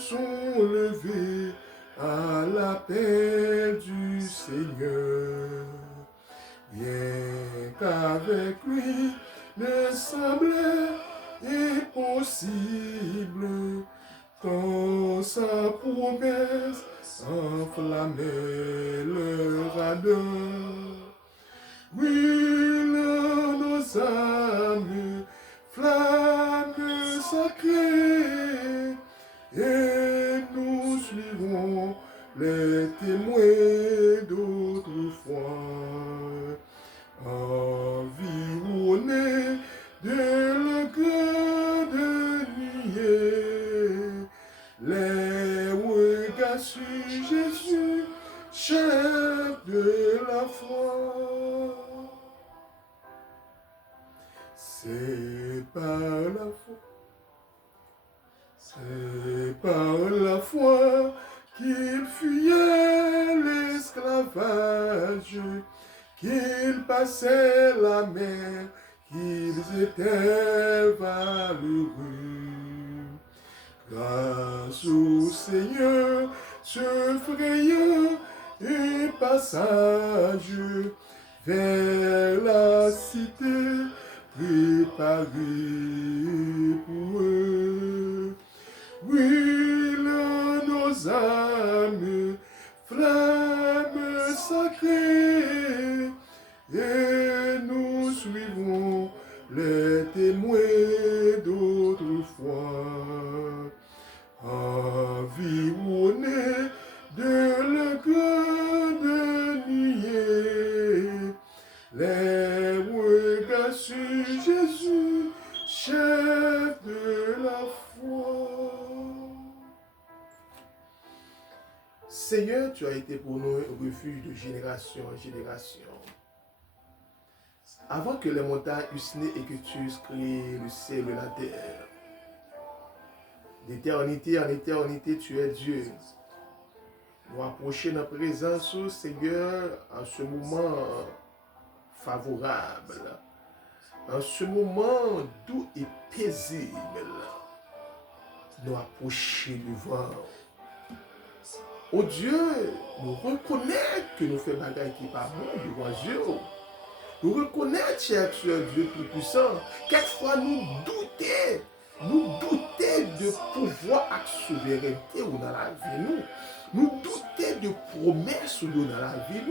sont levés à l'appel du Seigneur. Rien qu'avec lui ne semblait impossible, quand sa promesse enflammait leur ardeur. Brûle nos âmes, flamme sacrée, et nous suivrons les témoins d'autrefois. Environnés de la grande nuée, les regards sur Jésus, chef de la foi. C'est par la foi, c'est par la foi qu'ils fuyaient l'esclavage, qu'ils passaient la mer, qu'ils étaient valeureux. Grâce au Seigneur, se frayant un passage vers la cité préparée pour eux. Brûle nos âmes, flammes sacrées, et nous suivrons les témoins d'autrefois. Environnés de la grande nuée, les regards sur Jésus, chef de la foi. Seigneur, tu as été pour nous un refuge de génération en génération. Avant que les montagnes eussent né et que tu eusses créé le ciel et la terre, d'éternité en éternité, tu es Dieu. Nous approcher notre présence, Seigneur, en ce moment favorable, en ce moment doux et paisible. Nous approcher devant. Oh Dieu, nous reconnaître que nous faisons bagaille qui n'est pas bon devant Dieu. Nous reconnaître, cher Dieu Tout-Puissant, quelquefois nous douter de pouvoir avec souveraineté ou dans la vie nous douter de promesses ou dans la vie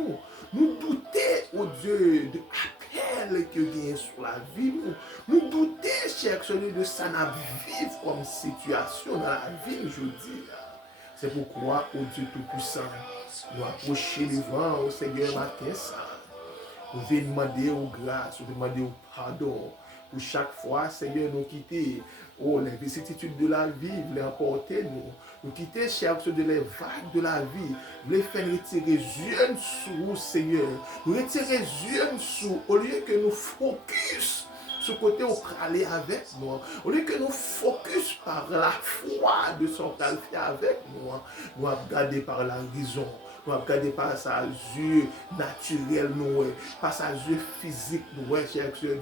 nous douter, oh Dieu, de appel que vient sur la vie nous douter, cher Dieu, de ça n'a vivre comme situation dans la vie, je dis. C'est pourquoi, oh Dieu Tout-Puissant, nous approcher devant au Seigneur matin ça. Nous venons demander aux grâces, nous demander au pardon. Pour chaque fois, Seigneur, nous quitter les vicissitudes de la vie, les emporter, nous quitter, cher de les vagues de la vie, les faire retirer yeux sous, Seigneur. Nous retirer yeux sous, au lieu que nous focus ce côté au aller avec nous, au lieu que nous focus par la foi de son fait avec nous, nous regarder par la raison. Nous regarder par sa yeux naturel, nous, par sa yeux physique, nous, cher Dieu,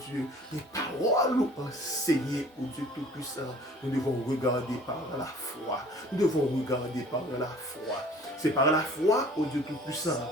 les paroles enseignées au Dieu Tout-Puissant, nous devons regarder par la foi. Nous devons regarder par la foi. C'est par la foi au Dieu Tout-Puissant.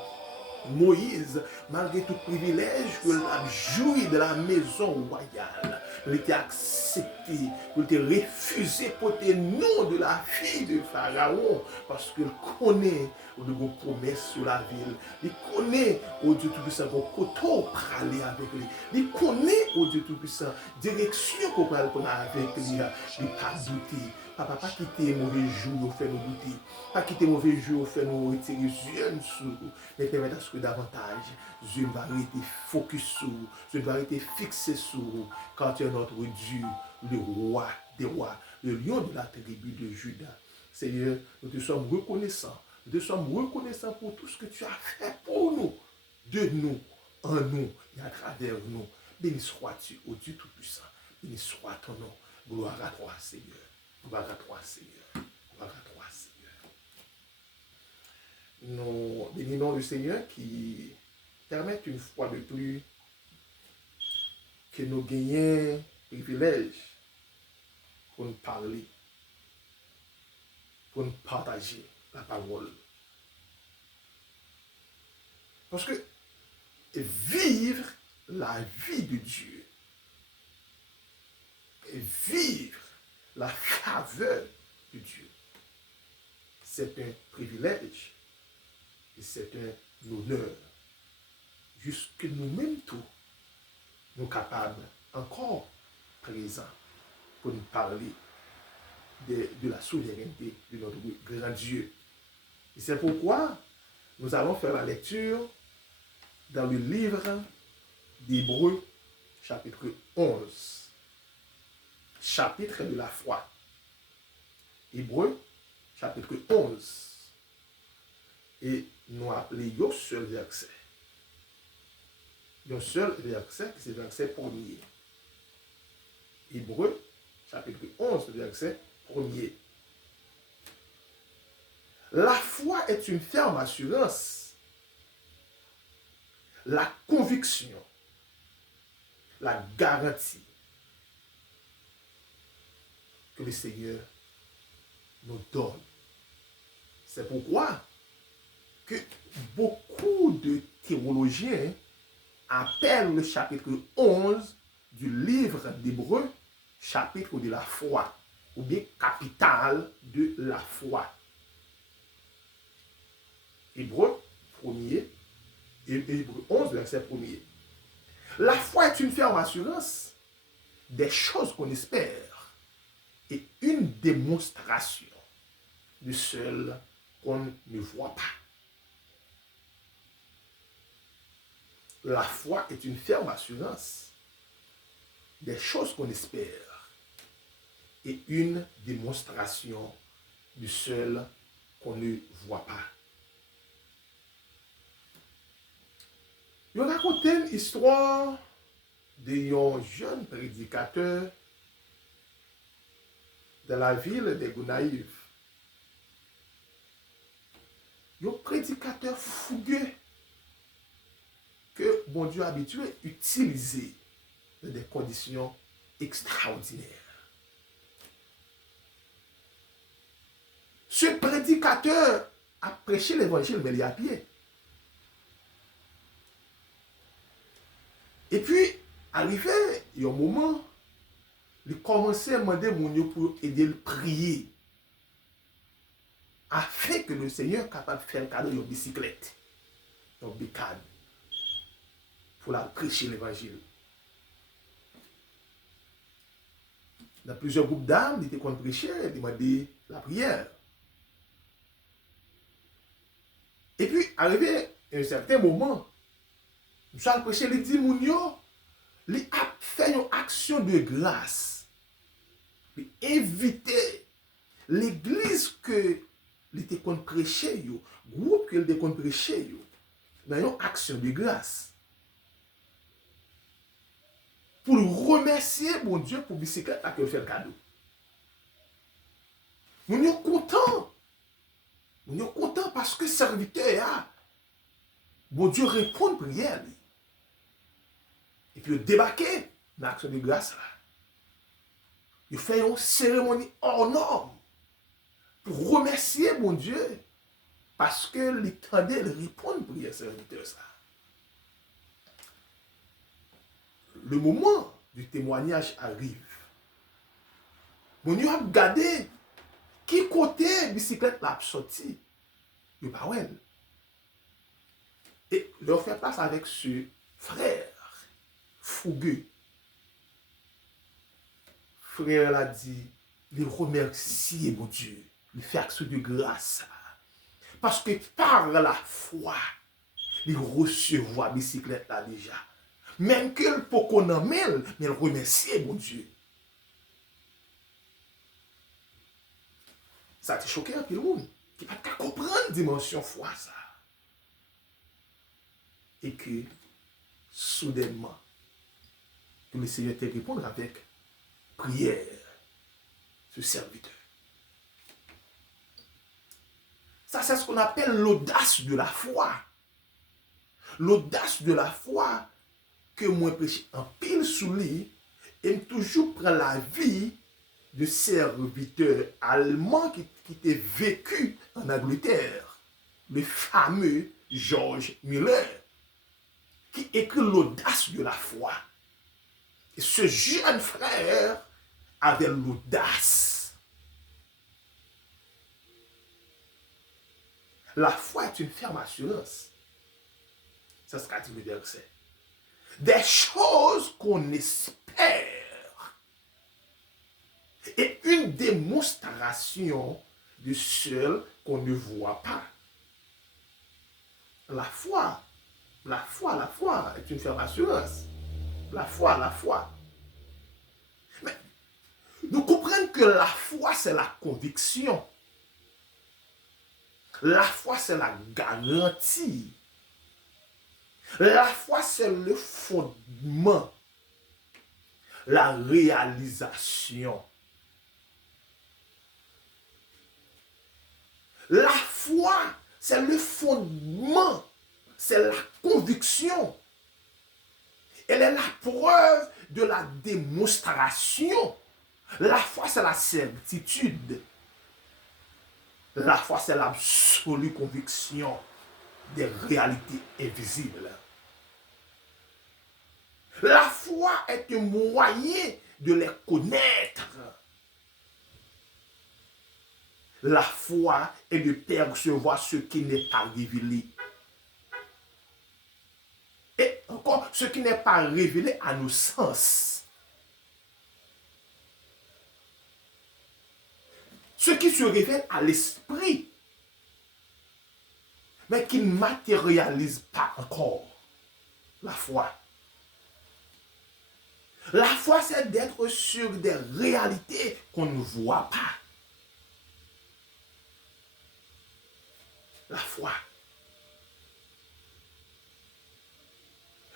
Moïse, malgré tout privilège que a joui de la maison royale, il était accepté, il était refusé pour le nom de la fille de Pharaon, parce qu'il connaît de vos promesses sur la ville. Il connaît, au Dieu Tout-Puissant, qu'on peut parler avec lui. Il connaît, au Dieu Tout-Puissant, direction qu'on peut aller avec lui. Il n'a pas douté. Papa, pas quitter mauvais jours, fait nous douter. Pas quitter mauvais jours, fait nous retirer les yeux sur nous. Mais permettre à ce que davantage, je va rester focus sur vous. Je va rester fixé sur vous. Quand tu es notre Dieu, le roi des rois, le lion de la tribu de Juda. Seigneur, nous te sommes reconnaissants. Nous te sommes reconnaissants pour tout ce que tu as fait pour nous, de nous, en nous et à travers nous. Béni sois-tu, ô Dieu Tout-Puissant. Béni soit ton nom. Gloire à toi, Seigneur. Gloire à toi, Seigneur. Gloire à toi, Seigneur. Nous bénissons le Seigneur qui permet une fois de plus que nous gagnions privilège pour nous parler. pour nous partager la parole. Parce que vivre la vie de Dieu, et vivre la faveur de Dieu, c'est un privilège et c'est un honneur. Jusque nous-mêmes tous, nous capables encore présents pour nous parler de la souveraineté de notre grand Dieu. Et c'est pourquoi nous allons faire la lecture dans le livre d'Hébreux, chapitre 11, chapitre de la foi. Hébreux, chapitre 11. Et nous appelons un seul verset. Un seul verset, c'est le verset premier. Hébreux, chapitre 11, verset premier. La foi est une ferme assurance, la conviction, la garantie que le Seigneur nous donne. C'est pourquoi que beaucoup de théologiens appellent le chapitre 11 du livre d'Hébreux chapitre de la foi, ou bien capitale de la foi. Hébreux 1er, Hébreux 11, verset 1er. La foi est une ferme assurance des choses qu'on espère et une démonstration de celles qu'on ne voit pas. La foi est une ferme assurance des choses qu'on espère et une démonstration de celles qu'on ne voit pas. Je vais raconter une histoire d'un jeune prédicateur de la ville de Gonaïves. Un prédicateur fougueux que bon Dieu a habitué à utiliser dans des conditions extraordinaires. Ce prédicateur a prêché l'évangile, mais il est à pied. Et puis, arrivé, il y a un moment, il commençait à demander mon Dieu pour aider le prier, afin que le Seigneur soit capable de faire le cadeau d'une bicyclette, une bécane, pour la prêcher l'évangile. Dans plusieurs groupes d'âmes, il était qu'on prêchait, il demandait la prière. Et puis, arrivé à un certain moment, M. le prêcher, il dit, Mounio, il a fait une action de grâce. Il a invité l'église que il était qu'on prêcher, le groupe qu'il était qu'on prêcher, dans une action de grâce. Pour remercier mon Dieu pour la bicyclette à qu'il fait le cadeau. Nous sommes contents. Nous sommes contents parce que le serviteur a, bon Dieu répond à la prière. Et puis, il débarqué dans l'action de grâce. Il fait une cérémonie hors norme pour remercier mon Dieu parce que l'étendait répond à la prière serviteur. Le moment du témoignage arrive. Mon Dieu a regardé qui côté bicyclette l'a sorti. Il pas ouais. Et leur fait place avec ce frère fougueux. Frère l'a dit, il remercie mon Dieu, il fait action de grâce. Parce que par la foi, il recevra la bicyclette là déjà. Même que pour qu'on en mêle, mais il remercie mon Dieu. Ça a choqué un peu le monde. Qui n'a pas comprendre la dimension foi ça. Et que, soudainement, que le Seigneur te répond avec prière, ce serviteur. Ça, c'est ce qu'on appelle l'audace de la foi. L'audace de la foi que moi prêche en pile sous lui et toujours prend la vie de serviteur allemand qui était vécu en Angleterre, le fameux George Miller, qui écrit l'audace de la foi. Et ce jeune frère avait l'audace. La foi est une ferme assurance. C'est ce qu'a dit le verset. Des choses qu'on espère et une démonstration de celles qu'on ne voit pas. La foi est une ferme assurance. La foi. Mais nous comprenons que la foi, c'est la conviction. La foi, c'est la garantie. La foi, c'est le fondement, la réalisation. La foi, c'est le fondement, c'est la conviction. Elle est la preuve de la démonstration. La foi, c'est la certitude. La foi, c'est l'absolue conviction des réalités invisibles. La foi est un moyen de les connaître. La foi est de percevoir ce qui n'est pas révélé. Et encore, ce qui n'est pas révélé à nos sens. Ce qui se révèle à l'esprit, mais qui ne matérialise pas encore. La foi. La foi, c'est d'être sur des réalités qu'on ne voit pas. La foi.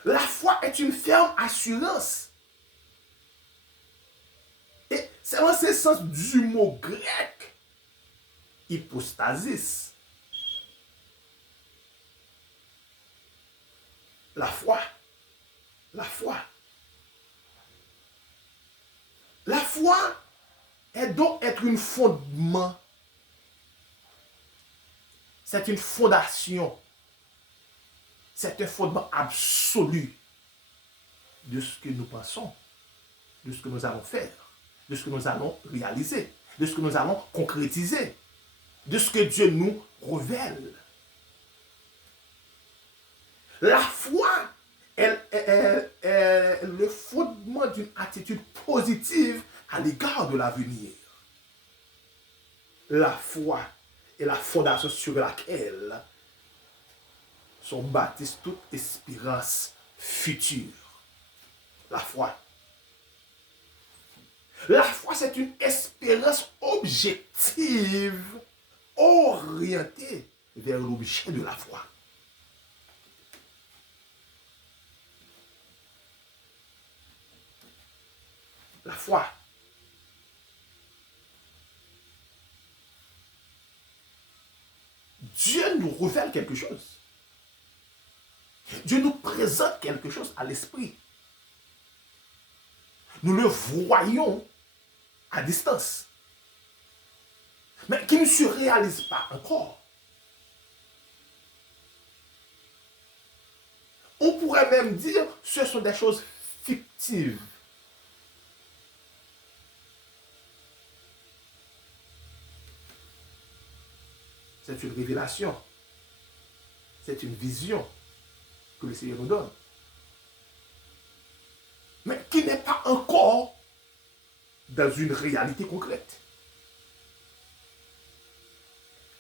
La foi est une ferme assurance. Et c'est dans ce sens du mot grec, hypostasis. La foi. La foi. La foi est donc être un fondement. C'est une fondation. C'est un fondement absolu de ce que nous pensons, de ce que nous allons faire, de ce que nous allons réaliser, de ce que nous allons concrétiser, de ce que Dieu nous révèle. La foi est le fondement d'une attitude positive à l'égard de l'avenir. La foi est la fondation sur laquelle sont bâties toute espérance future. La foi. La foi, c'est une espérance objective, orientée vers l'objet de la foi. La foi. Dieu nous révèle quelque chose. Dieu nous présente quelque chose à l'esprit. Nous le voyons à distance, mais qui ne se réalise pas encore. On pourrait même dire que ce sont des choses fictives. C'est une révélation. C'est une vision que le Seigneur nous donne. Mais qui n'est pas encore dans une réalité concrète.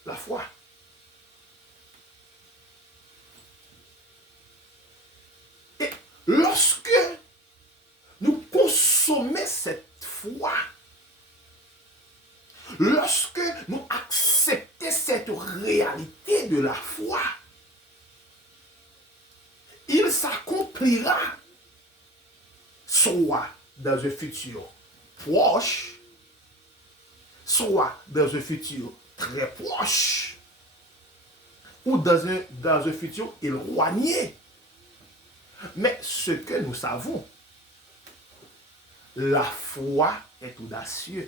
La foi. Et lorsque nous consommons cette foi, lorsque nous acceptons cette réalité de la foi, il s'accomplira soit dans un futur proche, soit dans un futur très proche, ou dans un futur éloigné. Mais ce que nous savons, la foi est audacieuse.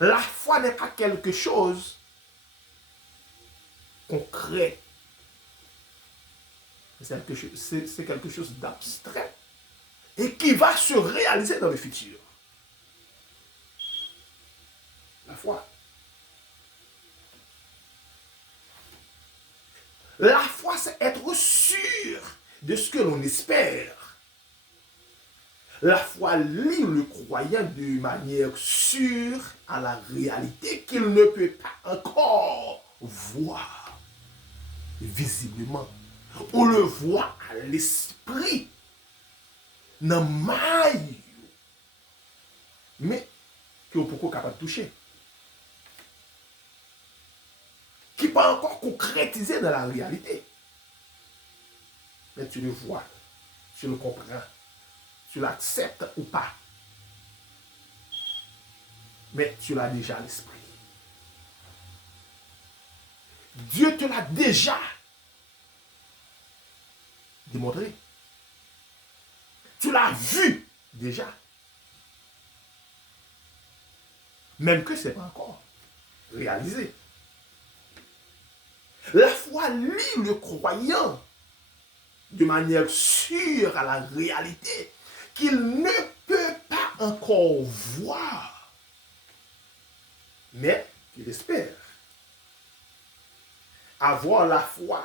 La foi n'est pas quelque chose concret. C'est quelque chose d'abstrait et qui va se réaliser dans le futur. La foi. La foi, c'est être sûr de ce que l'on espère. La foi lie le croyant de manière sûre à la réalité qu'il ne peut pas encore voir visiblement. On le voit à l'esprit, dans le maille, mais qui est pourquoi capable de toucher. Qui n'est pas encore concrétisé dans la réalité. Mais tu le vois, tu le comprends, tu l'acceptes ou pas. Mais tu l'as déjà à l'esprit. Dieu te l'a déjà démontré. Tu l'as vu déjà. Même que ce n'est pas encore réalisé. La foi lie le croyant de manière sûre à la réalité qu'il ne peut pas encore voir, mais qu'il espère. Avoir la foi,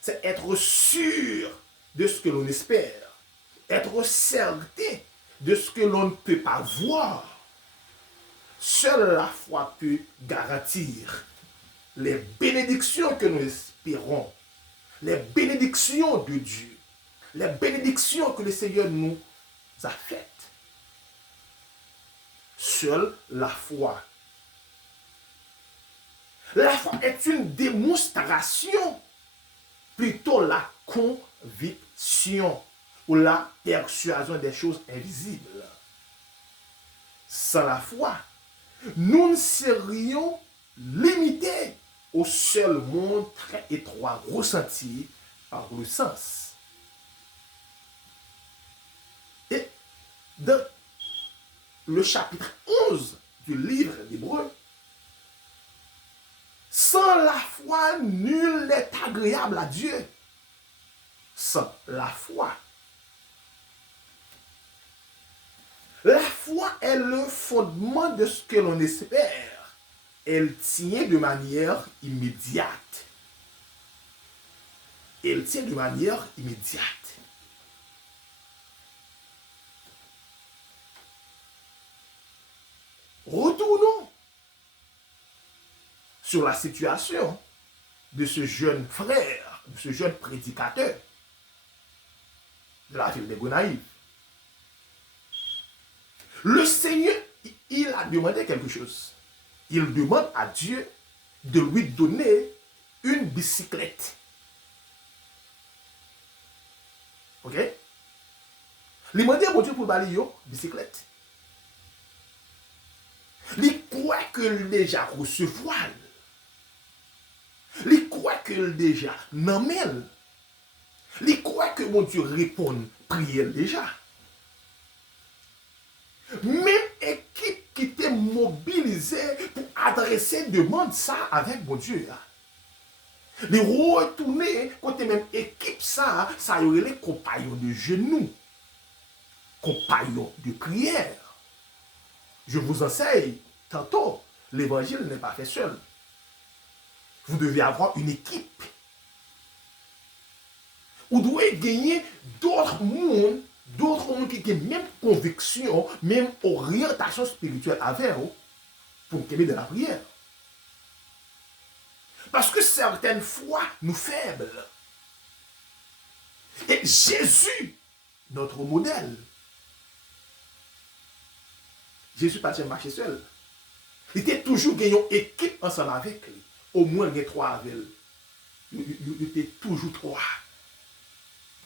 c'est être sûr de ce que l'on espère, être certain de ce que l'on ne peut pas voir. Seule la foi peut garantir les bénédictions que nous espérons, les bénédictions de Dieu, les bénédictions que le Seigneur nous a faites. Seule la foi. La foi est une démonstration, plutôt la conviction ou la persuasion des choses invisibles. Sans la foi, nous ne serions limités au seul monde très étroit ressenti par le sens. Et dans le chapitre 11 du livre d'Hébreux, sans la foi, nul n'est agréable à Dieu. Sans la foi. La foi est le fondement de ce que l'on espère. Elle tient de manière immédiate. Elle tient de manière immédiate. Retournons sur la situation de ce jeune frère, de ce jeune prédicateur de la ville de Gonaïves. Le Seigneur, il a demandé quelque chose. Il demande à Dieu de lui donner une bicyclette. Ok? Il demande à Dieu pour balayer une bicyclette. Il croit qu'il déjà recevoir. Il croit qu'il déjà n'amène. Il croit que mon Dieu répond prière déjà. Même équipe qui était mobilisée pour adresser demande ça avec mon Dieu. Les retourner côté même équipe ça y aurait les compagnons de genoux, compagnons de prière. Je vous enseigne tantôt, l'évangile n'est pas fait seul. Vous devez avoir une équipe. Vous devez gagner d'autres mondes qui ont même conviction, même orientation spirituelle avec vous pour qu'il y ait de la prière. Parce que certaines fois, nous faibles. Et Jésus, notre modèle, Jésus pas marché seul. Il était toujours gagné une équipe ensemble avec lui. Au moins, il y a 3 avec lui. Il était toujours 3.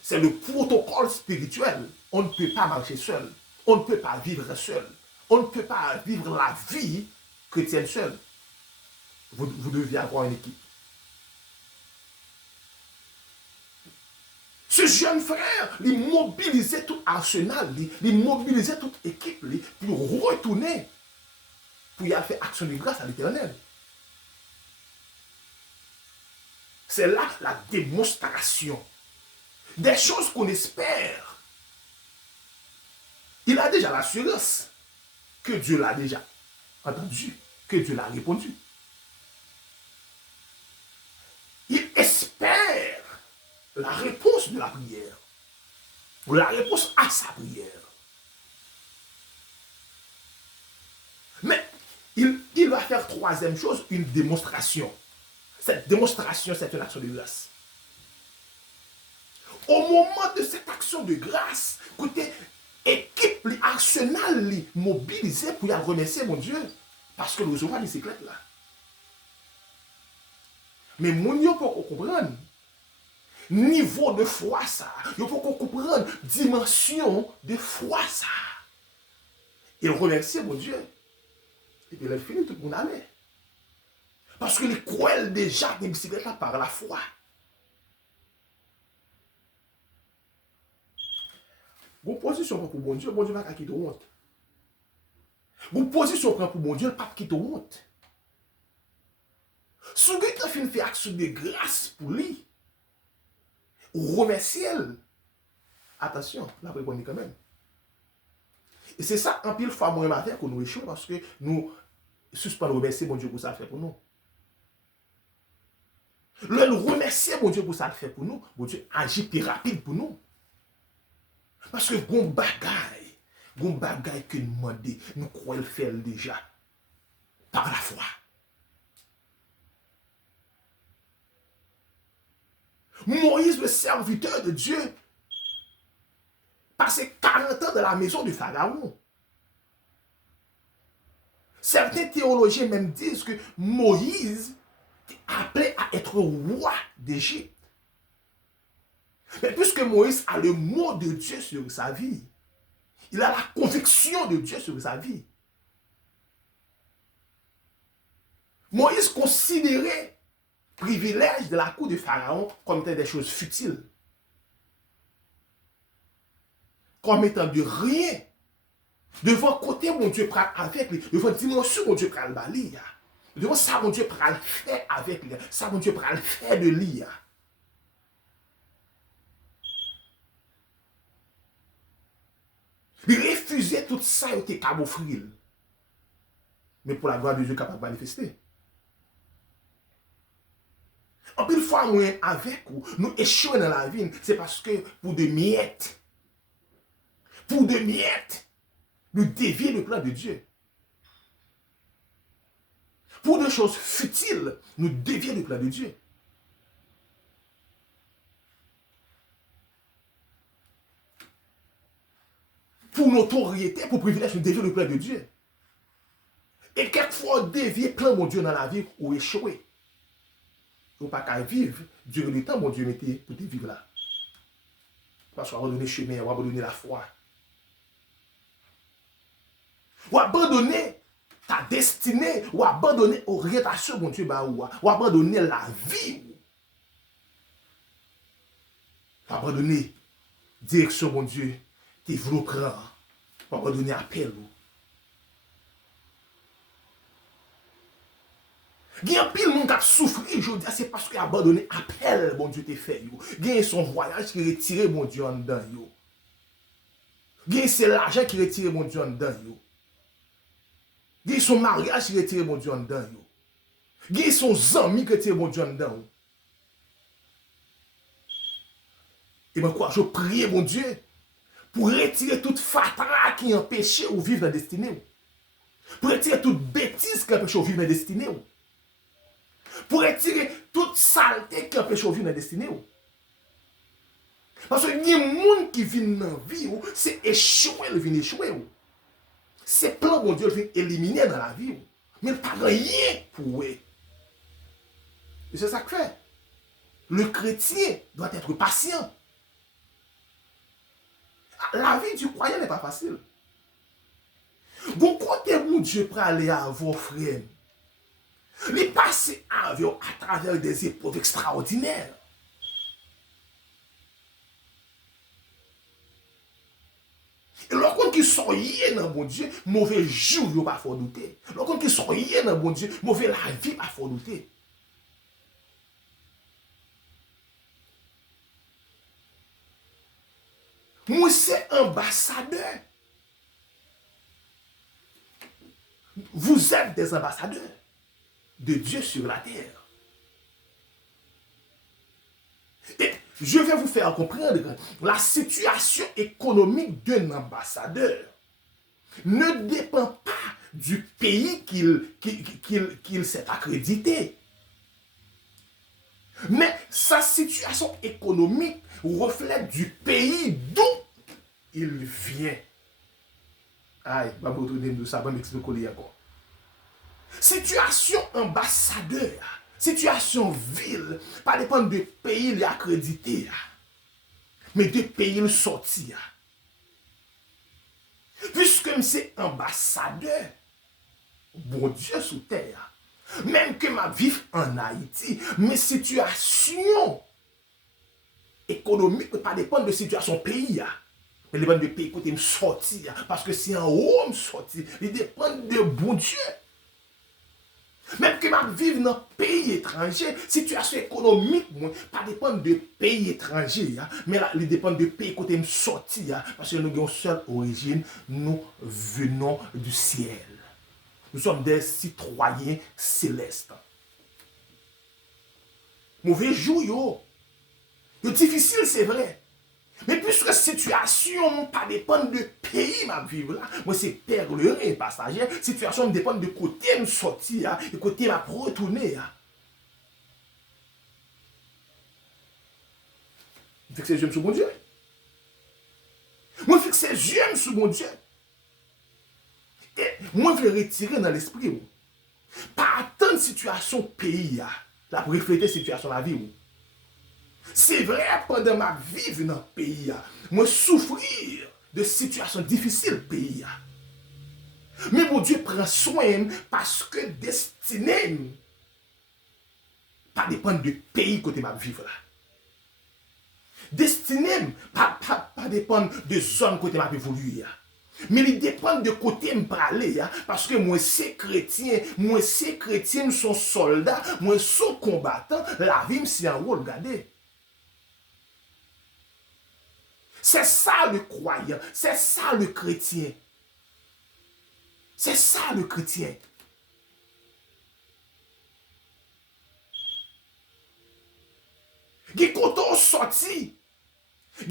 C'est le protocole spirituel. On ne peut pas marcher seul. On ne peut pas vivre seul. On ne peut pas vivre la vie chrétienne seul. Vous devez avoir une équipe. Ce jeune frère, il mobilisait tout arsenal, il mobilisait toute équipe pour retourner pour y faire action de grâce à l'Éternel. C'est là la démonstration des choses qu'on espère. Il a déjà l'assurance que Dieu l'a déjà entendu, que Dieu l'a répondu. Il espère la réponse de la prière, ou la réponse à sa prière. Mais il va faire troisième chose, une démonstration. Cette démonstration, c'est une action de grâce. Au moment de cette action de grâce, écoutez, équipe, l'arsenal mobilisé pour y remercier mon Dieu. Parce que nous avons des secrets là. Mais mon Dieu, pour qu'on comprenne, niveau de foi ça, il faut qu'on comprenne dimension de foi ça. Et remercier mon Dieu. Et puis il a fini tout mon année. Parce que les croient déjà des bicyclettes là par la foi. Vous position pour bon Dieu va quitter honte. Vous position pour bon Dieu, pas quitter honte. Si vous avez fait action de grâce pour lui, remerciez-le. Attention, la répondez quand même. Et c'est ça, en pile fois, moi et ma frère, que nous échouons parce que nous suspendons remercier mon Dieu pour ça fait pour nous. Le remercier mon Dieu pour ça fait pour nous, mon Dieu agit plus rapide pour nous. Parce que gon bagay que nous demandons, nous croyons le faire déjà par la foi. Moïse, le serviteur de Dieu, passait 40 ans dans la maison du Pharaon. Certains théologiens même disent que Moïse est appelé à être roi d'Égypte. Mais puisque Moïse a le mot de Dieu sur sa vie, il a la conviction de Dieu sur sa vie. Moïse considérait le privilège de la cour de Pharaon comme étant des choses futiles. Comme étant de rien. Devant côté mon Dieu prend avec lui, devant dimension mon Dieu prend le bali. Devant ça mon Dieu prend le fait avec lui, ça mon Dieu prend le fait de lui. Il refusait tout ça, il était camouflé. Mais pour la gloire de Dieu capable de manifester. En plus, fois, moi, avec vous, nous échouons dans la vie, c'est parce que pour de miettes, nous dévions le plan de Dieu. Pour des choses futiles, nous dévions le plan de Dieu. Pour notoriété, pour privilège, nous dévions le plan de Dieu. Et quelquefois, dévier le plan de Dieu dans la vie ou échouer. Ou pas qu'à vivre, durant le temps, mon Dieu mettait pour te vivre là. Parce qu'on va abandonner le chemin, on va abandonner la foi. Ou abandonner ta destinée, ou abandonner l'orientation, mon Dieu, ou abandonner la vie. Ou abandonner direction, mon Dieu, tes voulons prendre. Ou abandonner appel. Il y a un pile monde qui a souffert aujourd'hui, c'est parce qu'il a abandonné appel, mon Dieu, t'es fait. Il y a son voyage qui retiré, mon Dieu, en dedans. Il y a c'est l'argent qui retiré, mon Dieu, en dedans. Il y a son mariage qui retiré, mon Dieu, en dedans. Il y a son ami qui retiré, mon Dieu, en dedans. Et bien quoi, je prie, mon Dieu, pour retirer toute fatras qui empêche ou vivre dans la destinée. Pour retirer toute bêtise qui empêche ou vivre dans la destinée. Pour retirer toute saleté qui empêche de vivre dans la destinée. Parce que il y a des gens qui viennent dans la vie, c'est échouer, ils viennent échouer. C'est plan, mon Dieu, vient éliminer dans la vie. Mais pas rien pour eux. Et c'est ça que fait. Le chrétien doit être patient. La vie du croyant n'est pas facile. Vous comptez, mon Dieu, pour aller à vos frères. Les passer à travers des épreuves extraordinaires. Et lorsqu'on qui qui soyez dans bon Dieu, mauvais jour, yo pas faut douter. Le compte qui soyez dans bon Dieu, mauvais la vie, pas faut douter. Moi, c'est ambassadeur. Vous êtes des ambassadeurs de Dieu sur la terre. Et je vais vous faire comprendre la situation économique d'un ambassadeur ne dépend pas du pays qu'il s'est accrédité. Mais sa situation économique reflète du pays d'où il vient. Aïe, je vais vous donner de ça, je vais m'expliquer encore. Situation ambassadeur, situation ville, pas dépend de pays il est accrédité, mais de pays il sorti. Puisque c'est ambassadeur, bon Dieu sous terre, même que ma vie en Haïti, mes situations économiques pas dépendre de situation pays. Mais dépend de pays côté me sortir, parce que c'est en haut me sortir, il dépend de bon Dieu. Même que je vive dans un pays étranger, situation économique, pas dépend de pays étranger, mais là, il dépend de pays côté me sortir, parce que nous avons une seule origine, nous venons du ciel. Nous sommes des citoyens célestes. Mauvais jour, yo. C'est difficile, c'est vrai. Mais puisque la situation pas dépend de pays ma vivre là, moi c'est perle et passager, situation dépend de côté me sortir et côté m'a retourner. Fixer les yeux sur mon Dieu. Moi fixer les yeux sur mon Dieu. Et moi je vais retirer dans l'esprit. Pas attendre situation pays là pour refléter situation la vie. C'est vrai, pendant ma vie dans le pays, moi souffrir de situations difficiles pays. Mais mon Dieu prend soin parce que destiné pas dépendre du pays côté ma vivre là. Destiné pas dépendre de zone côté ma évoluer. Mais il dépend de côté me parler parce que moi c'est chrétien, sont soldats, moi sont combattants, la vie c'est en haut regardez. C'est ça le croyant, c'est ça le chrétien. C'est ça le chrétien. Qui koto sorti.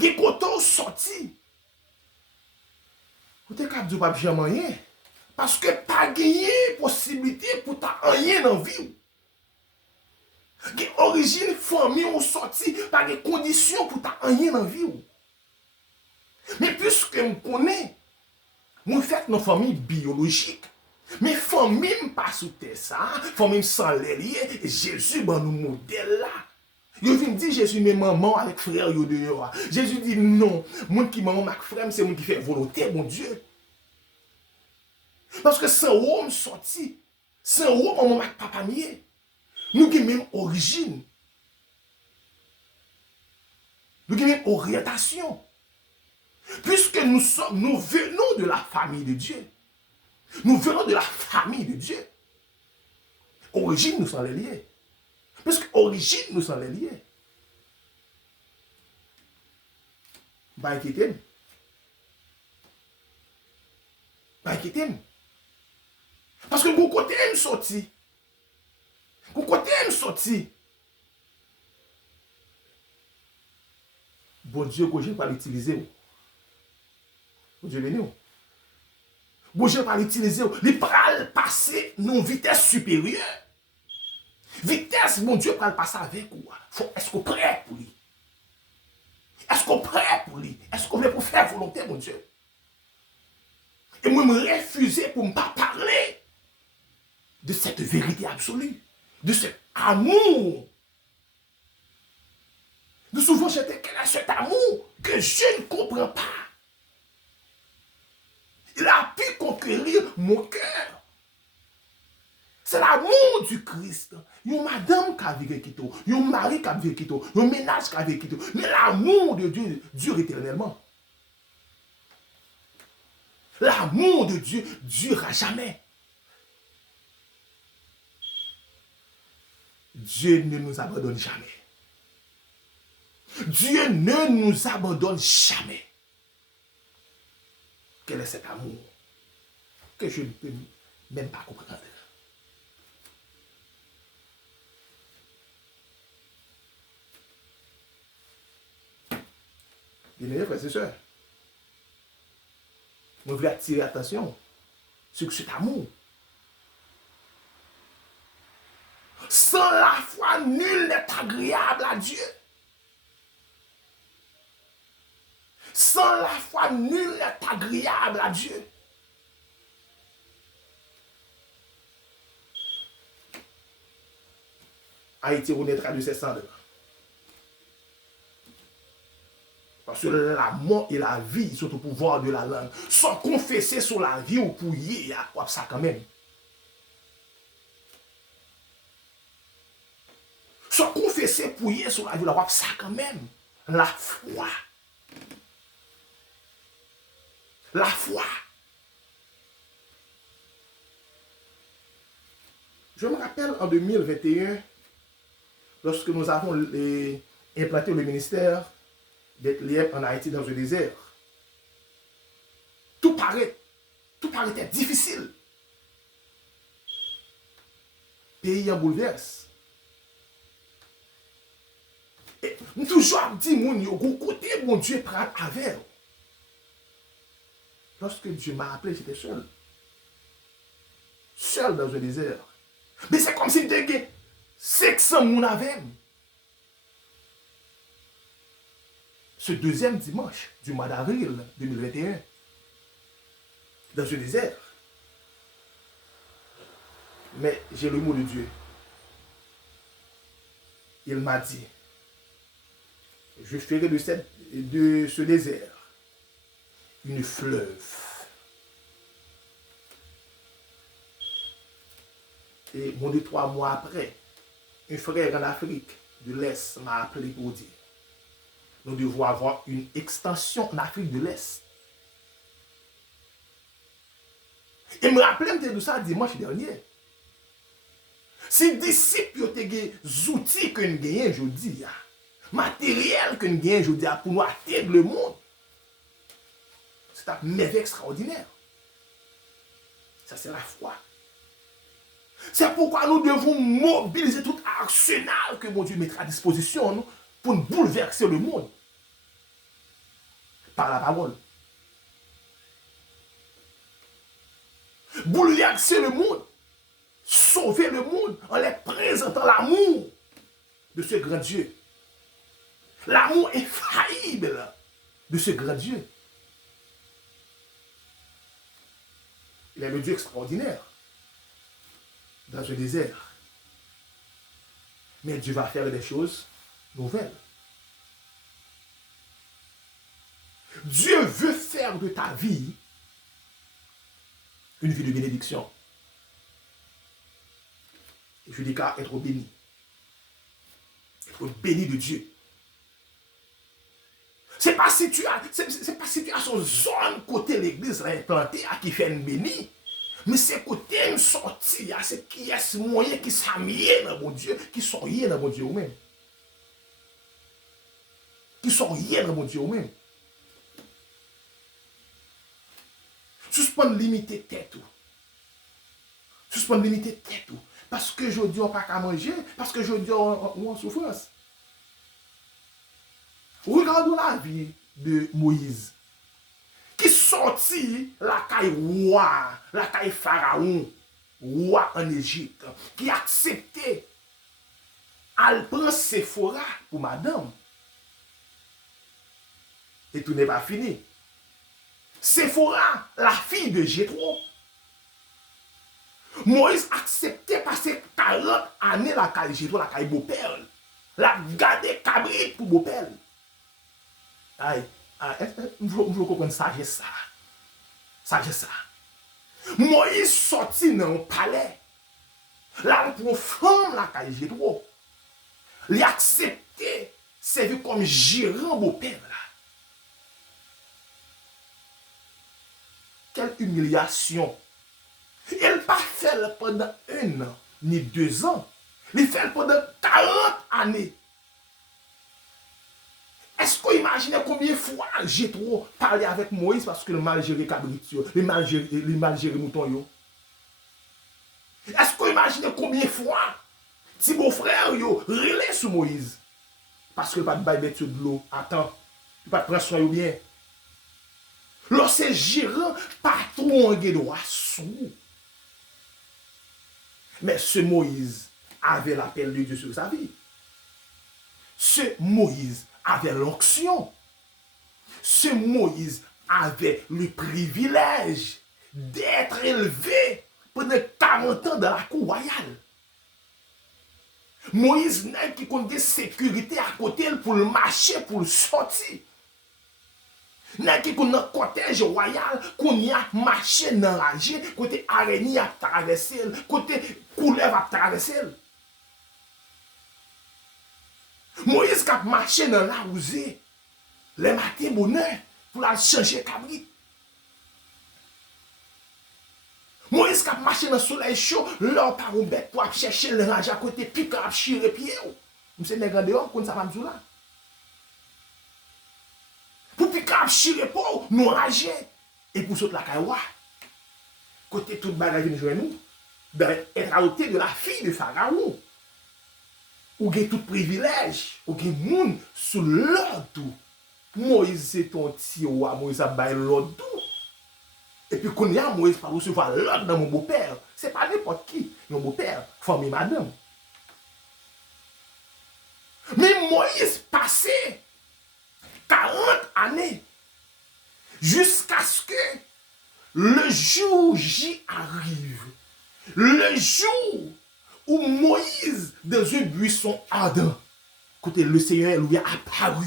Qui koto sorti. Vous te cap du pas jamais rien parce que pas gagné possibilité pour ta rien dans vie. Qui origine famille ou sorti pas des conditions pour ta rien dans vie. Mais puisque je connais, je fais une famille biologique. Mais famille pas sous ça, famille sans les liés, Jésus ben nous modèle là. Yo vient dire Jésus mais maman avec frère yo dehors. Jésus dit non, moi qui maman avec frère c'est moi qui fait volonté mon Dieu. Parce que sans homme sorti, sans homme maman avec papa mié. Nous qui même origine. Nous qui même orientation. Puisque nous venons de la famille de Dieu. Nous venons de la famille de Dieu. Origine, nous sommes liés. Puisque origine, nous sommes liés. Bah, quittez. Bah, quittez. Parce que vous côté me sorti. Vous côté me sorti. Bon Dieu, que je ne vais pas l'utiliser. Bon Dieu béni. Bon Dieu pas l'utiliser, il pral passer non vitesse supérieure. Vitesse, mon Dieu pral passer avec vous. Est-ce qu'on est prêt pour lui? Est-ce qu'on est prêt pour lui? Est-ce qu'on est pour faire volonté, mon Dieu? Et moi, je me refuser pour ne pas parler de cette vérité absolue, de cet amour. Nous souvent, j'étais cet amour que je ne comprends pas. Il a pu conquérir mon cœur. C'est l'amour du Christ. Une madame qui a vécu Kito, un mari qui a vécu Kito, un ménage qui a vécu Kito. Mais l'amour de Dieu dure éternellement. L'amour de Dieu dure à jamais. Dieu ne nous abandonne jamais. Dieu ne nous abandonne jamais. Quel est cet amour que je ne peux même pas comprendre? Bien-aimés frères et sœurs, je veux attirer l'attention sur cet amour. Sans la foi, nul n'est agréable à Dieu. Sans la foi, nul n'est agréable à Dieu. Haïti, on est traduit ces cendres. Parce que la mort et la vie sont au pouvoir de la langue. Sans confesser sur la vie ou pour y il y a quoi ça quand même. Sans confesser pour y sur la vie, la ça quand même. La foi. La foi. Je me rappelle en 2021, lorsque nous avons implanté le ministère d'être en Haïti dans le désert. Tout paraissait difficile. Pays en bouleverse. Et nous toujours dit, mon côté, mon Dieu prend avec. Lorsque Dieu m'a appelé, j'étais seul. Seul dans un désert. Mais c'est comme si j'étais 500 moun avec. Ce deuxième dimanche du mois d'avril 2021, dans ce désert. Mais j'ai le mot de Dieu. Il m'a dit, je ferai de ce désert une fleuve. Et moins de 3 mois après, un frère en Afrique de l'Est m'a appelé pour dire, nous devons avoir une extension en Afrique de l'Est. Et me rappeler de ça dimanche dernier. Si disciples ont des outils que nous gagnons aujourd'hui, matériel que nous gagnons aujourd'hui pour nous atteindre le monde, c'est un merveille extraordinaire. Ça, c'est la foi. C'est pourquoi nous devons mobiliser tout arsenal que mon Dieu mettra à disposition nous, pour nous bouleverser le monde. Par la parole. Bouleverser le monde. Sauver le monde en les présentant l'amour de ce grand Dieu. L'amour infaillible de ce grand Dieu. Il est le Dieu extraordinaire dans ce désert. Mais Dieu va faire des choses nouvelles. Dieu veut faire de ta vie une vie de bénédiction. Et je dis qu'à être béni. Être béni de Dieu. C'est pas situation zone côté l'église implantée à qui fait une béni. Mais c'est côté une sortie, c'est qui est ce moyen qui s'amène dans mon Dieu, qui sont liés dans mon Dieu même. Qui sont liés dans mon Dieu même. Suspendre limiter tête tout. Suspendre limiter tête tout. Parce que je dis on pas qu'à manger, parce que je dis on en souffrance. Regardons la vie de Moïse. Qui sortit la caille roi, la caille pharaon, roi en Égypte, qui acceptait à prendre Séphora pour madame. Et tout n'est pas fini. Séphora, la fille de Jéthro. Moïse acceptait passer 40 années la caille Jéthro, la caille beau-père. La garder cabrit pour beau-père. Aïe, vous comprenez sagesse ça. Sagesse ça. Moïse sorti dans le palais. Là, pour femme la caille Jéthro. Il acceptait servir comme gérant beau-père. quelle humiliation. Elle pas fait pendant 1 an, ni 2 ans. Il fait pendant 40 années. Est-ce que vous imaginez combien de fois j'ai trop parlé avec Moïse parce que le mal géré cabrit, le mal géré mouton? Est-ce que vous imaginez combien de fois si mon frère yo relais sur Moïse parce que pas de bail de l'eau, attends, pas de prendre soin bien. Lorsque gérant, pas trop en droit sous. Mais ce Moïse avait l'appel de Dieu sur sa vie. Ce Moïse avait l'onction. Ce Moïse avait le privilège d'être élevé pendant 40 ans dans la cour royale. Moïse n'a qui compte des sécurité à côté pour le marcher, pour le sortir. N'a qui compte un cortège royal qu'on y a marché dans la rue, côté araignée à traverser, côté couleuvre à traverser. Moïse qui a marché dans la rosée, le matin bonheur, pour la changer cabrit. Moïse qui a marché dans le soleil chaud, l'homme par un bête pour chercher le range à côté, puis qu'il a chiré pied. Monsieur n'est grand dehors, qu'on ne sait pas là. Pour puis qu'il a chiré pour nous rager. Et pour sauter la caïwa. Côté tout bagage de nous, être à côté de la fille de Pharaon. Ou gen tout privilège, ou gen moun sous l'ordre. Moïse c'est ton petit roi, Moïse a bail l'ordre. Et puis qu'on y a Moïse pas recevoir l'ordre dans mon beau-père. C'est pas n'importe qui, mon beau-père, famille madame. Mais Moïse passait 40 années jusqu'à ce que le jour J arrive. Le jour où Moïse, dans un buisson ardent, côté le Seigneur lui a apparu,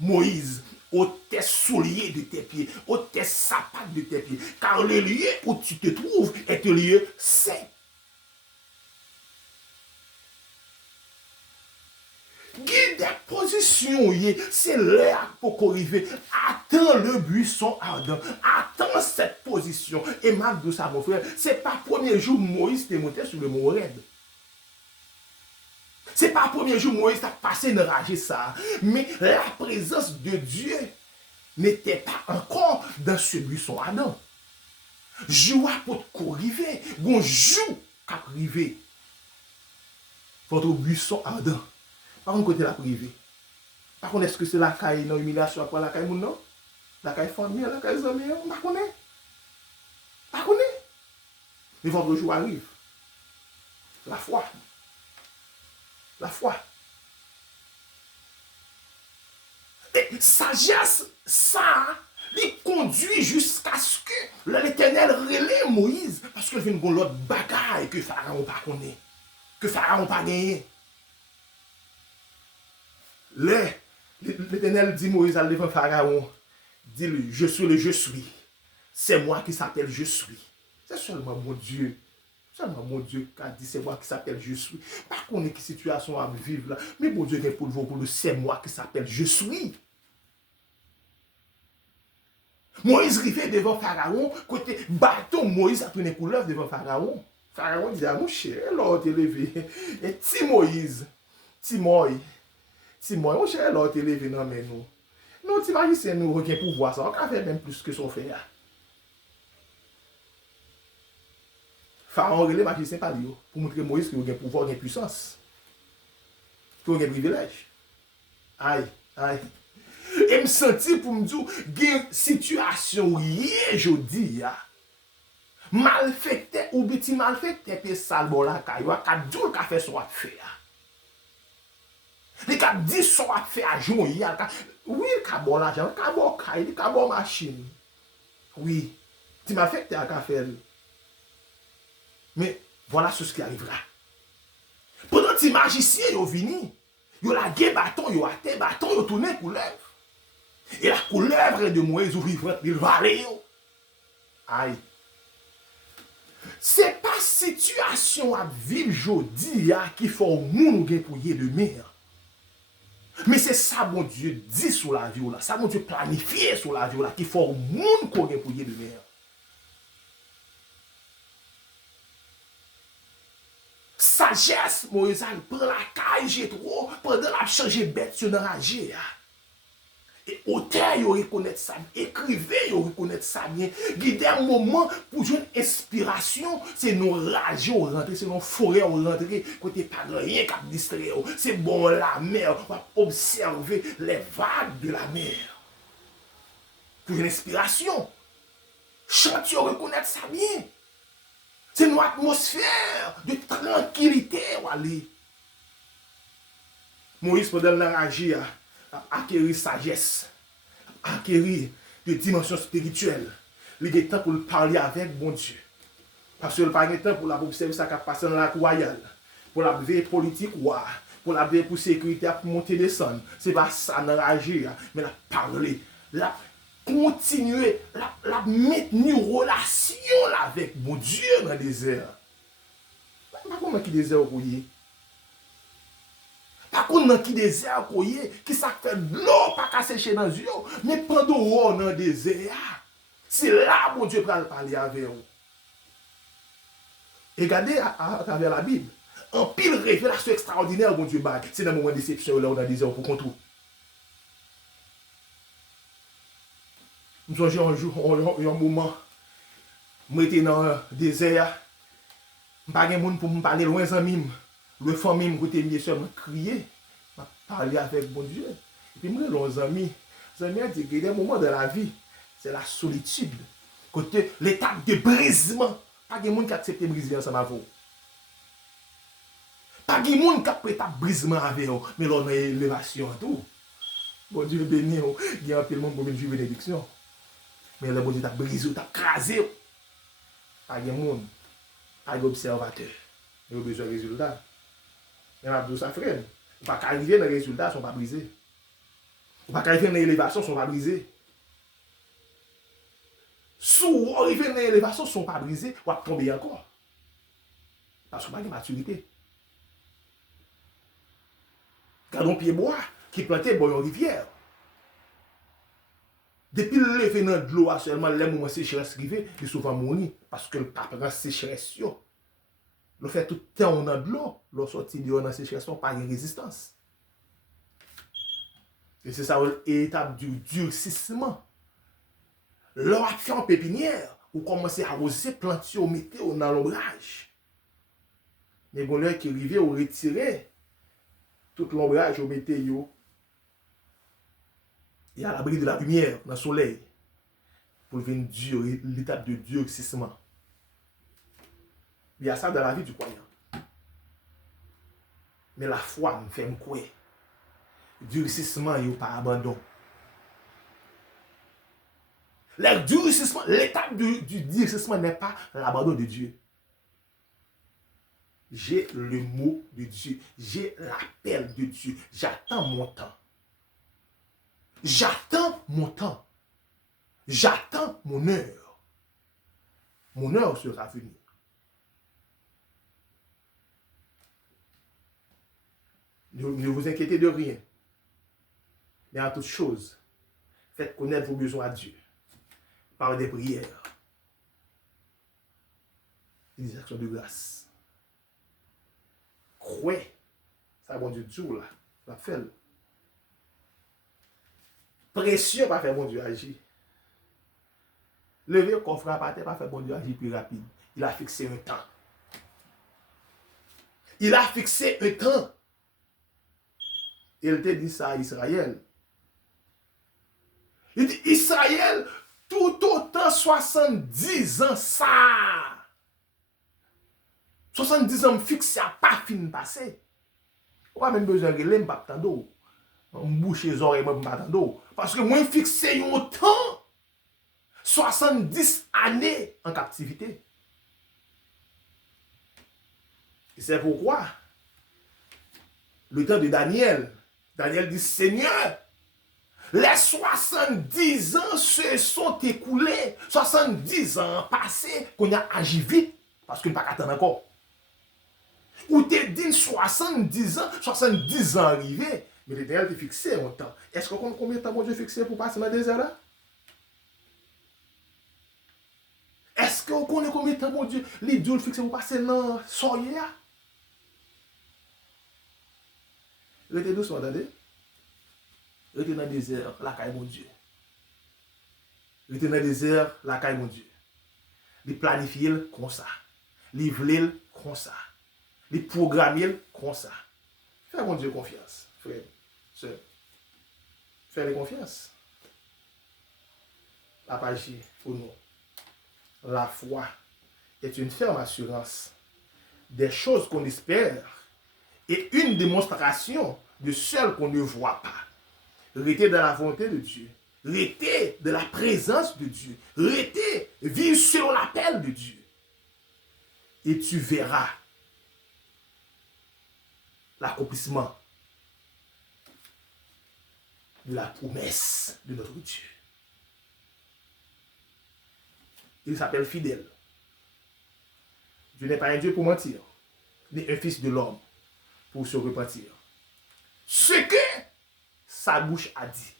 Moïse, ôte souliers de tes pieds, ôte sapates de tes pieds, car le lieu où tu te trouves est un lieu saint. Guide des positions, c'est l'air pour arriver. Attends le buisson ardent, attends cette position. Et mal de ça, mon frère, c'est pas le premier jour Moïse t'est monté sur le mont Horeb. C'est pas le premier jour Moïse a passé une rage ça. Mais la présence de Dieu n'était pas encore dans ce buisson ardent. Joua pour arriver. Gon jou qu'à arriver. Votre buisson ardent. Par contre, côté la privée. Par contre, est-ce que c'est la caille non humiliation après la caille moun non? La caille famille, la caille zami, on ne connaît. Pas connaît. Mais votre jour arrive. La foi. La foi. Et sagesse, ça, il conduit jusqu'à ce que l'Éternel relève Moïse. Parce qu'il vient de l'autre bagaille que Pharaon pas connaît. Que Pharaon pas gagné. L'Éternel dit Moïse à devant Pharaon. Dis-lui, je suis le je suis. C'est moi qui s'appelle je suis. C'est seulement mon Dieu. Seulement mon Dieu qui a dit c'est moi qui s'appelle je suis. Par contre, quelle situation à vivre là. Mais mon Dieu est pour le c'est moi qui s'appelle je suis. Moïse arrivait devant Pharaon, côté bâton, Moïse a tourné couleuvre devant Pharaon. Pharaon dit à mon cher, l'autre t'es levé. Et ti Moïse, mon cher, l'autre t'es levé, non mais nous. Non, t'imagines c'est nous qui avons pouvoir ça, on a fait même plus que son frère. Pharaon relève magicien par lui pour montrer Moïse qu'il a un pouvoir, une puissance. Qu'il a un privilège. Aïe, aïe. Et me sentir pour me dire, il y a une situation je dis, mal fait, ou bien mal fait, puis sale bon la caillou, qu'a dit qu'a fait son affaire. Il a dit son affaire à jouer, oui, il a bon l'argent, il a bon caillou, il a bon machine. Oui, tu m'as fait à faire. Mais voilà ce qui arrivera. Pendant que les magiciens sont venus, ils ont lâché bâton, ils ont attaqué bâton, ils ont tourné couleuvre. Et la couleuvre de Moïse ouvre le valet. Aïe. C'est pas situation à vivre aujourd'hui qui fait au monde pour y de mer. Mais c'est ça mon Dieu dit sur la vie là, ça mon Dieu planifié sur la vie là qui fait au monde pour y de mer. sagesse, Moïse a prend la caille Jétro pendant la changer bête sur enragé. Et auteur, il reconnaît ça, écrivain, il reconnaît ça bien. Guider un moment pour une inspiration, c'est nos rages au rentrer, c'est nos forêts au rentrer, côté pas rien qui distrait. C'est bon la mer, on va observer les vagues de la mer. Pour une inspiration. Chantier reconnaître ça bien. C'est notre atmosphère de tranquillité, Wally. Moïse, pendant l'enragé, a acquérir sagesse, acquérir des dimensions spirituelles. Il est temps pour parler avec bon Dieu. Parce que le pas de temps pour observer ça qui passe dans la royale, pour la veille politique, pour la veille pour sécurité, pour monter descendre. Ce n'est pas ça l'enragé, mais la parler, la continuer, la mettre en relation avec mon Dieu dans le désert. Pas comment qui désert vous voyez. Pas qu'on qui désert qui ça fait de l'eau pas qu'à sécher dans yeux, mais pendant on dans désert. C'est là mon Dieu va parler avec vous. Et regardez à travers la Bible, en pile révélation extraordinaire mon Dieu bague. C'est dans le moment de déception là on a désert pour contrôle. Nous sommes un jour, un moment, je suis dans le désert, je n'ai pas de monde pour me parler loin de moi. Le famille qui était seulement crier, parler avec bon Dieu. Et puis, moi, les amis ont dit que des moments de la vie, c'est la solitude. Côté l'étape de brisement. Pas de monde qui accepte de briser ensemble avec vous. Pas de monde qui accepte de brisement avec vous. Mais là, on a élévation et tout. Bon Dieu béni, il y a un peu de monde pour me jouer bénédiction. Mais le bon Dieu t'a brisé, t'a crasé. Pas de monde, pas d'observateur. Il y a besoin de résultats. Il y a besoin de frère. On ne peut pas arriver dans les résultats, ils ne sont pas brisés. On ne peut pas arriver dans l'élévation, ils ne sont pas brisés. Si on arrive dans l'élévation, ils ne sont pas brisés, on va tomber encore. Parce qu'on n'a pas de maturité. Gardons pied bois qui plantait dans une rivière. Depuis le lever dans de l'eau, seulement les moments de sécheresse arrivent, il est souvent mourir. Parce que le pape dans sécheresse. Le fait tout le temps on a de l'eau, l'eau sortie de l'eau dans sécheresse, pas de résistance. Et c'est ça l'étape du durcissement. L'eau a fait en pépinière, ou commencez à arroser, planter, ou mettre dans l'ombrage. Mais bon, l'heure qui arrive, ou retirer tout l'ombrage, ou mettre il y a l'abri de la lumière dans le soleil pour venir durer l'étape de durcissement. Il y a ça dans la vie du croyant. Mais la foi me fait me croire. Durcissement, il n'y a pas abandon. L'étape du durcissement n'est pas l'abandon de Dieu. J'ai le mot de Dieu. J'ai l'appel de Dieu. J'attends mon temps. J'attends mon temps. J'attends mon heure. Mon heure sera venue. Ne vous inquiétez de rien. Mais en toute chose, faites connaître vos besoins à Dieu par des prières et des actions de grâce. Croyez, ça bon Dieu toujours là, la fait. Pression pas faire bon Dieu agir. Lever qu'on fera par terre pas faire bon Dieu agir plus rapide. Il a fixé un temps. Il a fixé un temps. Il te dit ça à Israël. Il dit Israël, tout autant 70 ans ça. 70 ans fixé à pas fin passé. On pas même besoin de relève pas tando. On bouche les oreilles même pas tando parce que moi fixé un temps 70 années en captivité. Et c'est pourquoi le temps de Daniel dit Seigneur, les 70 ans se sont écoulés, 70 ans passés, qu'on a agi vite, parce qu'on n'a pas attendre encore. Ou t'es dit 70 ans arrivés, mais l'Éternel t'est fixé en temps. Est-ce qu'on connaît combien de temps mon Dieu fixé pour passer dans le désert là? Est-ce qu'on connaît combien de temps mon Dieu, les dieux fixés pour passer dans le soleil là? Restez doucement, attendez. Restez dans le désert, la caille mon Dieu. Restez dans le désert, la caille mon Dieu. Les planifier comme ça. Les vler comme ça. Les programmer comme ça. Fais mon Dieu confiance, frère, sœur. Fais-le confiance. La page pour nous. La foi est une ferme assurance des choses qu'on espère et une démonstration de celles qu'on ne voit pas. Rester dans la volonté de Dieu. Rester de la présence de Dieu. Rester, vivre selon l'appel de Dieu. Et tu verras l'accomplissement de la promesse de notre Dieu. Il s'appelle fidèle. Dieu n'est pas un Dieu pour mentir, ni un fils de l'homme pour se repentir. Ce que sa bouche a dit,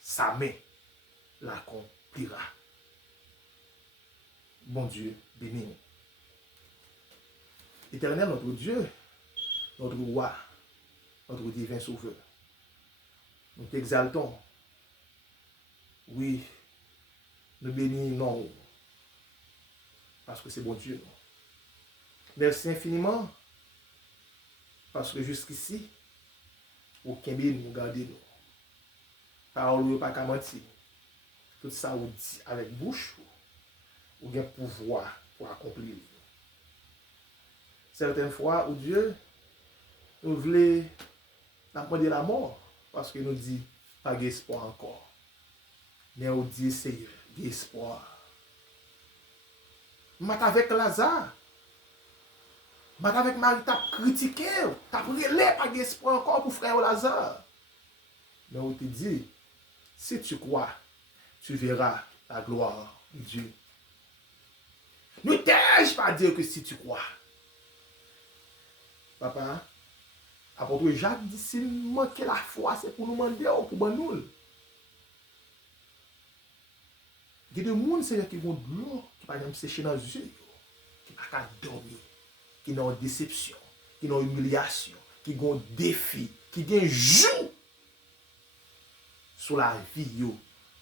sa main l'accomplira. Bon Dieu, bénis-nous. Éternel, notre Dieu, notre roi, notre divin sauveur, nous t'exaltons. Oui, nous bénissons parce que c'est bon Dieu. Merci infiniment parce que jusqu'ici, aucun bien nous gardez nous. Parole ou pas qu'à mentir. Tout ça vous dit avec bouche ou bien pouvoir pour accomplir. Certaines fois où Dieu nous voulait demander la mort parce que nous dit pas d'espoir encore. Mais on dit Seigneur, d'espoir. Mat avec Lazare. Mat avec Marie, t'as critiqué, t'as relé pas d'espoir encore pour frère Lazare. Mais on te dit, si tu crois, tu verras la gloire de Dieu. Ne t'ai-je pas dire que si tu crois. Papa, apôtre Jacques dit, s'il manque la foi, c'est pour nous demander ou pour nous. Il y a des gens, Seigneur, qui vont de l'eau, qui par exemple sécher dans les yeux, qui ne peuvent pas dormir, qui ont déception, qui ont humiliation, qui ont défi, qui ont joue sur la vie,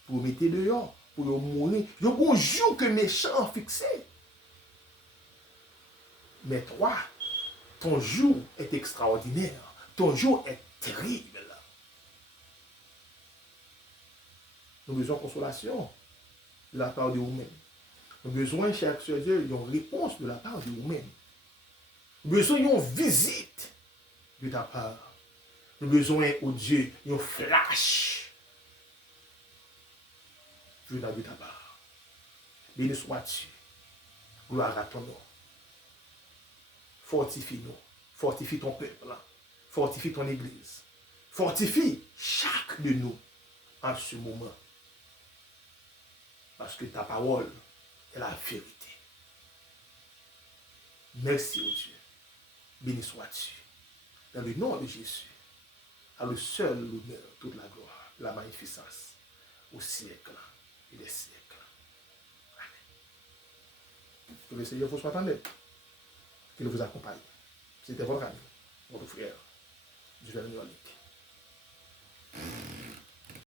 pour mettre dehors, pour mourir. Il y a un jour que méchant fixé. Mais toi, ton jour est extraordinaire. Ton jour est terrible. Nous avons besoin de consolation de la part de vous-même. Nous avons besoin, cher Sœur Dieu, d'une réponse de la part de vous-même. Nous avons besoin d'une visite de ta part. Nous avons besoin, oh Dieu, d'un flash de ta part. Béni sois-tu. Gloire à ton nom. Fortifie-nous. Fortifie ton peuple. Fortifie ton église. Fortifie chaque de nous en ce moment. Parce que ta parole est la vérité. Merci, oh Dieu. Béni sois-tu. Dans le nom de Jésus, à le seul l'honneur, toute la gloire, la magnificence, au siècle et des siècles. Amen. Que le Seigneur vous soit en aide. Qu'il vous accompagne. C'était votre ami, votre frère, du Verniolique.